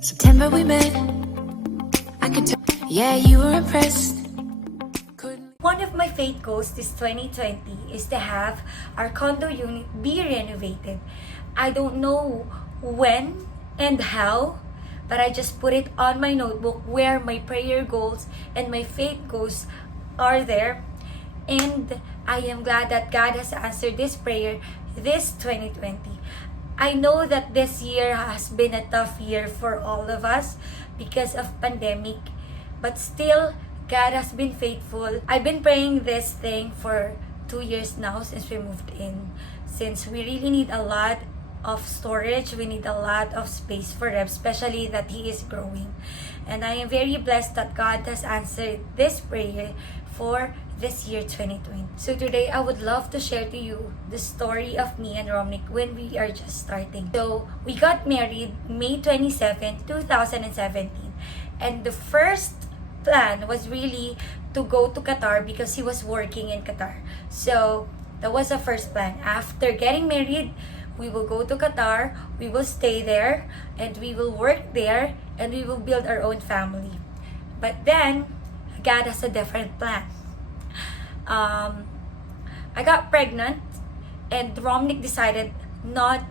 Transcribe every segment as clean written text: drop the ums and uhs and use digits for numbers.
September we met. I could tell. Yeah, you were impressed. One of my faith goals this 2020 is to have our condo unit be renovated. I don't know when and how, but I just put it on my notebook where my prayer goals and my faith goals are there. And I am glad that God has answered this prayer this 2020. I know that this year has been a tough year for all of us because of pandemic, but still God has been faithful. I've been praying this thing for 2 years now since we moved in. Since we really need a lot of storage, we need a lot of space for him, especially that he is growing. And I am very blessed that God has answered this prayer for this year 2020. So today I would love to share to you the story of me and Romnick when we are just starting. So we got married May 27, 2017. And the first plan was really to go to Qatar because he was working in Qatar. So that was the first plan. After getting married, we will go to Qatar, we will stay there, and we will work there, and we will build our own family. But then, God has a different plan. I got pregnant, and Romnick decided not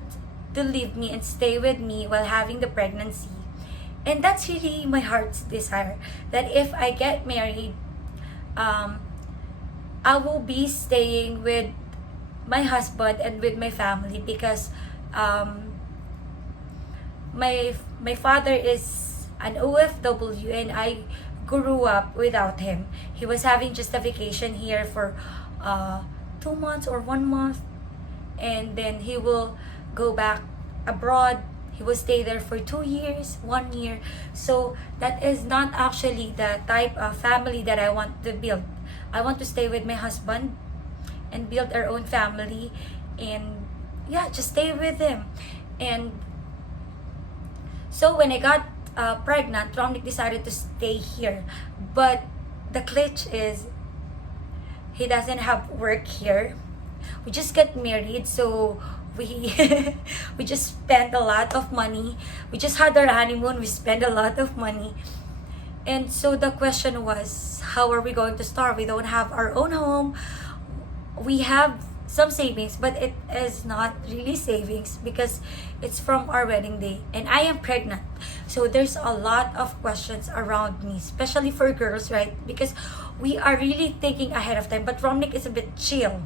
to leave me and stay with me while having the pregnancy. And that's really my heart's desire, that if I get married, I will be staying with my husband and with my family because my father is an OFW and I grew up without him. He was having just a vacation here for 2 months or 1 month, and then he will go back abroad. He will stay there for 2 years, 1 year. So that is not actually the type of family that I want to build. I want to stay with my husband and build our own family, and yeah, just stay with him. And so when I got pregnant, Romnick decided to stay here. But the glitch is he doesn't have work here. We just got married, so we we just spent a lot of money. We just had our honeymoon, we spent a lot of money. And so the question was, how are we going to start? We don't have our own home. We have some savings, but it is not really savings because it's from our wedding day, and I am pregnant. So there's a lot of questions around me, especially for girls, right? Because we are really thinking ahead of time, but Romnick is a bit chill.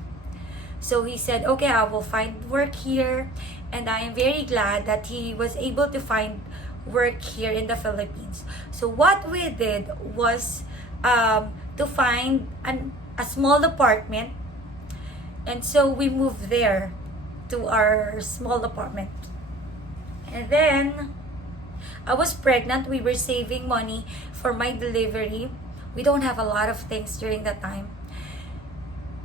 So he said, okay, I will find work here. And I am very glad that he was able to find work here in the Philippines. So what we did was to find a small apartment. And so we moved there to our small apartment. And then I was pregnant. We were saving money for my delivery. We don't have a lot of things during that time.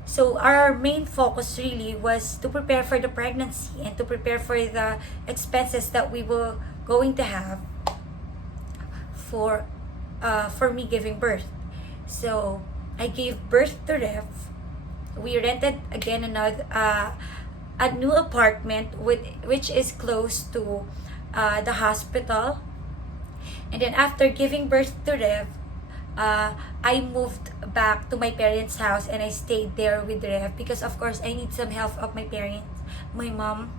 So our main focus really was to prepare for the pregnancy and to prepare for the expenses that we were going to have for me giving birth. So I gave birth to Rev. We rented again a new apartment which is close to the hospital. And then after giving birth to Rev, I moved back to my parents' house and I stayed there with Rev because of course I need some help of my parents, my mom,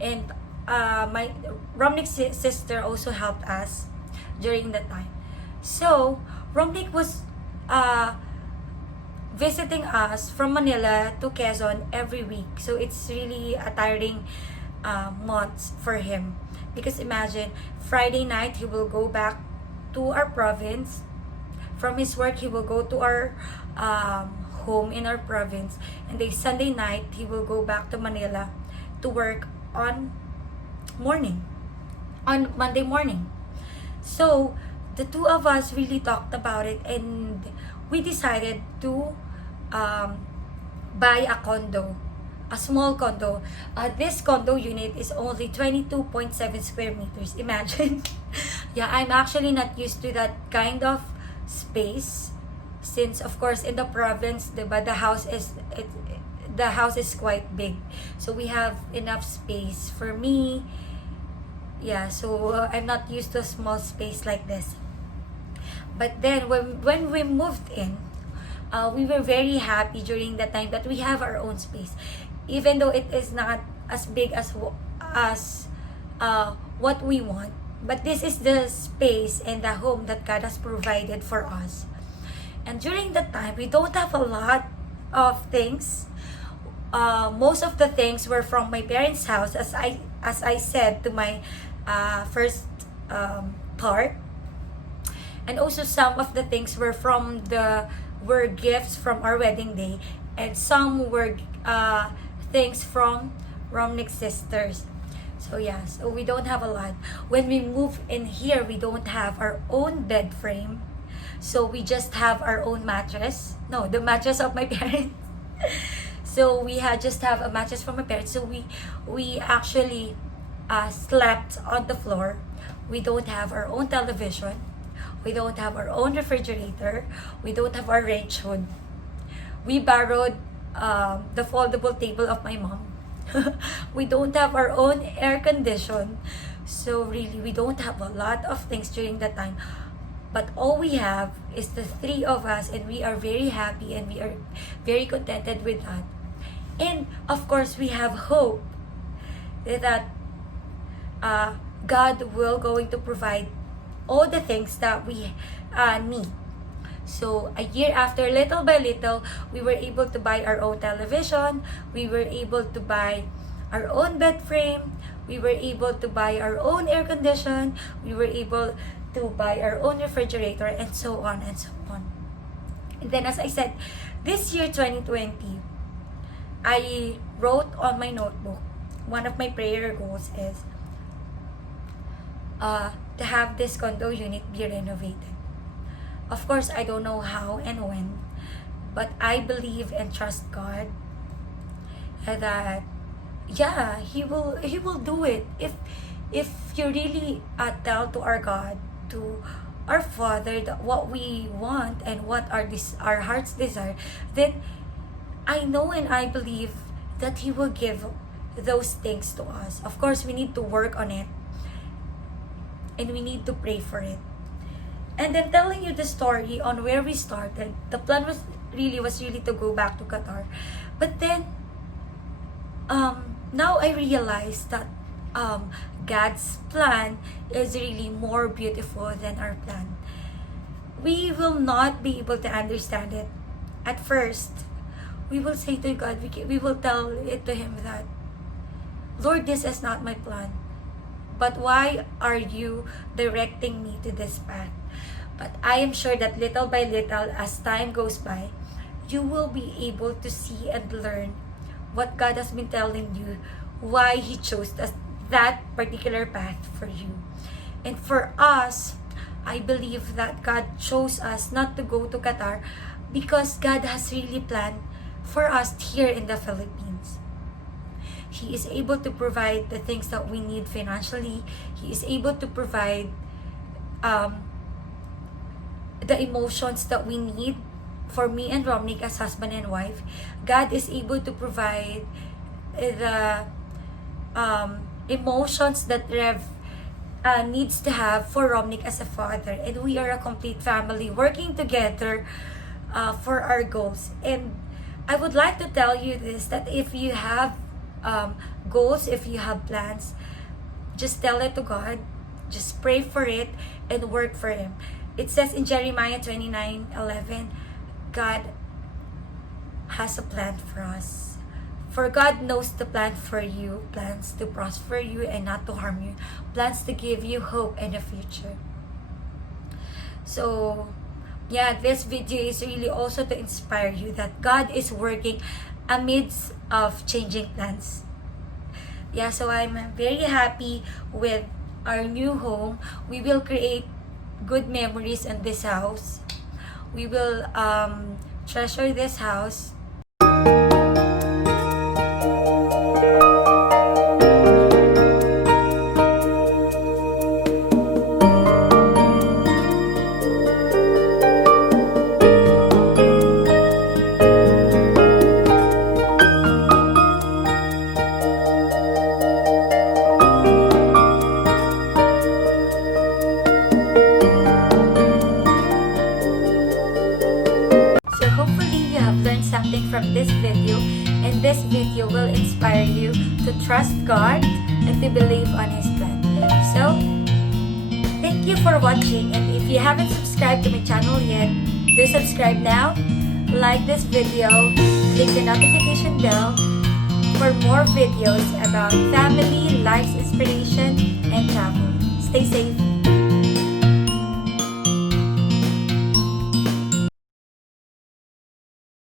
and my Romnick's sister also helped us during that time. So Romnick was visiting us from Manila to Quezon every week. So it's really a tiring month for him because imagine Friday night he will go back to our province. From his work, he will go to our home in our province. And then Sunday night, he will go back to Manila to work on Monday morning. So, the two of us really talked about it and we decided to buy a condo. A small condo. This condo unit is only 22.7 square meters. Imagine. Yeah, I'm actually not used to that kind of space since of course in the province diba, the house is quite big, so we have enough space for me. Yeah, so I'm not used to a small space like this. But then when we moved in, we were very happy during the time that we have our own space, even though it is not as big as what we want. But this is the space and the home that God has provided for us. And during that time, we don't have a lot of things. Most of the things were from my parents' house, as I said to my first part, and also some of the things were gifts from our wedding day, and some were things from Romnick's sisters. So yeah, so we don't have a lot. When we move in here, we don't have our own bed frame, so we just have our own mattress. No, the mattress of my parents. So we had just have a mattress from my parents. So we actually slept on the floor. We don't have our own television. We don't have our own refrigerator. We don't have our range hood. We borrowed the foldable table of my mom. We don't have our own air condition. So really, we don't have a lot of things during that time. But all we have is the three of us, and we are very happy and we are very contented with that. And of course, we have hope that God will going to provide all the things that we need. So a year after, little by little, we were able to buy our own television. We were able to buy our own bed frame. We were able to buy our own air condition. We were able to buy our own refrigerator, and so on and so on. And then, as I said, this year 2020, I wrote on my notebook, one of my prayer goals is to have this condo unit be renovated. Of course, I don't know how and when, but I believe and trust God that yeah, He will do it. If you really tell to our God, to our Father, that what we want and what our hearts desire, then I know and I believe that He will give those things to us. Of course, we need to work on it, and we need to pray for it. And then telling you the story on where we started, the plan was really to go back to Qatar. But then, now I realize that God's plan is really more beautiful than our plan. We will not be able to understand it at first. We will say to God, we will tell it to Him that, Lord, this is not my plan. But why are you directing me to this path? But I am sure that little by little, as time goes by, you will be able to see and learn what God has been telling you, why He chose that particular path for you. And for us, I believe that God chose us not to go to Qatar because God has really planned for us here in the Philippines. He is able to provide the things that we need financially. He is able to provide the emotions that we need for me and Romnick as husband and wife. God is able to provide the emotions that Rev needs to have for Romnick as a father. And we are a complete family working together for our goals. And I would like to tell you this, that if you have goals, if you have plans, just tell it to God, just pray for it and work for Him. It says in Jeremiah 29:11, God has a plan for us. For God knows the plan for you, plans to prosper you and not to harm you, plans to give you hope and a future. So yeah, this video is really also to inspire you that God is working amidst of changing plans. Yeah, so I'm very happy with our new home. We will create good memories in this house. We will treasure this house. something from this video, and this video will inspire you to trust God and to believe on His plan. So, thank you for watching, and if you haven't subscribed to my channel yet, do subscribe now, like this video, click the notification bell for more videos about family, life inspiration, and travel. Stay safe.